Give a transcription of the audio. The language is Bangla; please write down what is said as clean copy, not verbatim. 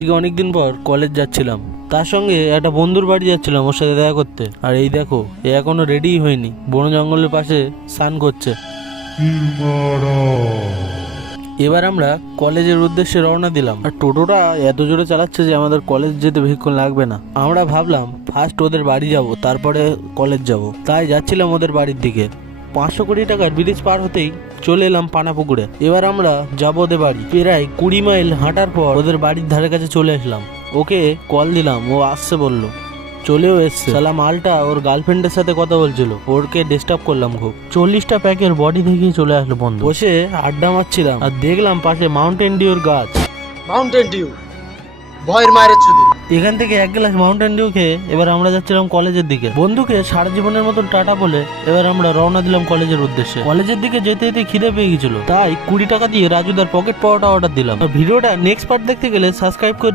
অনেকদিন পর কলেজ যাচ্ছিলাম, তার সঙ্গে একটা বন্ধুর বাড়ি যাচ্ছিলাম ওর সাথে দেখা করতে। আর এই দেখো, এ এখনো রেডি হয়নি, বন জঙ্গলের পাশে স্নান করছে। এবার আমরা কলেজের উদ্দেশ্যে রওনা দিলাম, আর টোটোটা এত জোরে চালাচ্ছে যে আমাদের কলেজ যেতে বেশিক্ষণ লাগবে না। আমরা ভাবলাম ফার্স্ট ওদের বাড়ি যাব, তারপরে কলেজ যাব, তাই যাচ্ছিলাম ওদের বাড়ির দিকে। 500 কোটি টাকার ব্রিজ পার হতেই চলে এলাম পানাপুকুরে। এবার আমরা যাবো ওদের বাড়ি। প্রায় 20 মাইল হাঁটার পর ওদের বাড়ির ধারে কাছে চলে আসলাম। ওকে কল দিলাম, ও আসছে বললো, চলেও এসছে। শালা মালটা ওর গার্লফ্রেন্ডের সাথে কথা বলছিল, ওরকে ডিস্টার্ব করলাম খুব। 40টা প্যাকের বডি দেখেই চলে আসলো বন্ধু। বসে আড্ডা মারছিলাম আর দেখলাম পাশে মাউন্টেন ডিউর গাছ। মাউন্টেন ডিউ ভয়ের মায়ের চুদি। এখান থেকে 1 গ্লাস মাউন্টেন ডিউ খেয়ে এবার আমরা যাচ্ছিলাম কলেজের দিকে। বন্ধুকে সারা জীবনের মতন টাটা বলে এবার আমরা রওনা দিলাম কলেজের উদ্দেশ্যে। কলেজের দিকে যেতে যেতে খিদে পেয়ে গেছিল, তাই 20 টাকা দিয়ে রাজুদার পকেট পাওয়াটা অর্ডার দিলাম। ভিডিওটা নেক্সট পার্ট দেখতে গেলে সাবস্ক্রাইব করে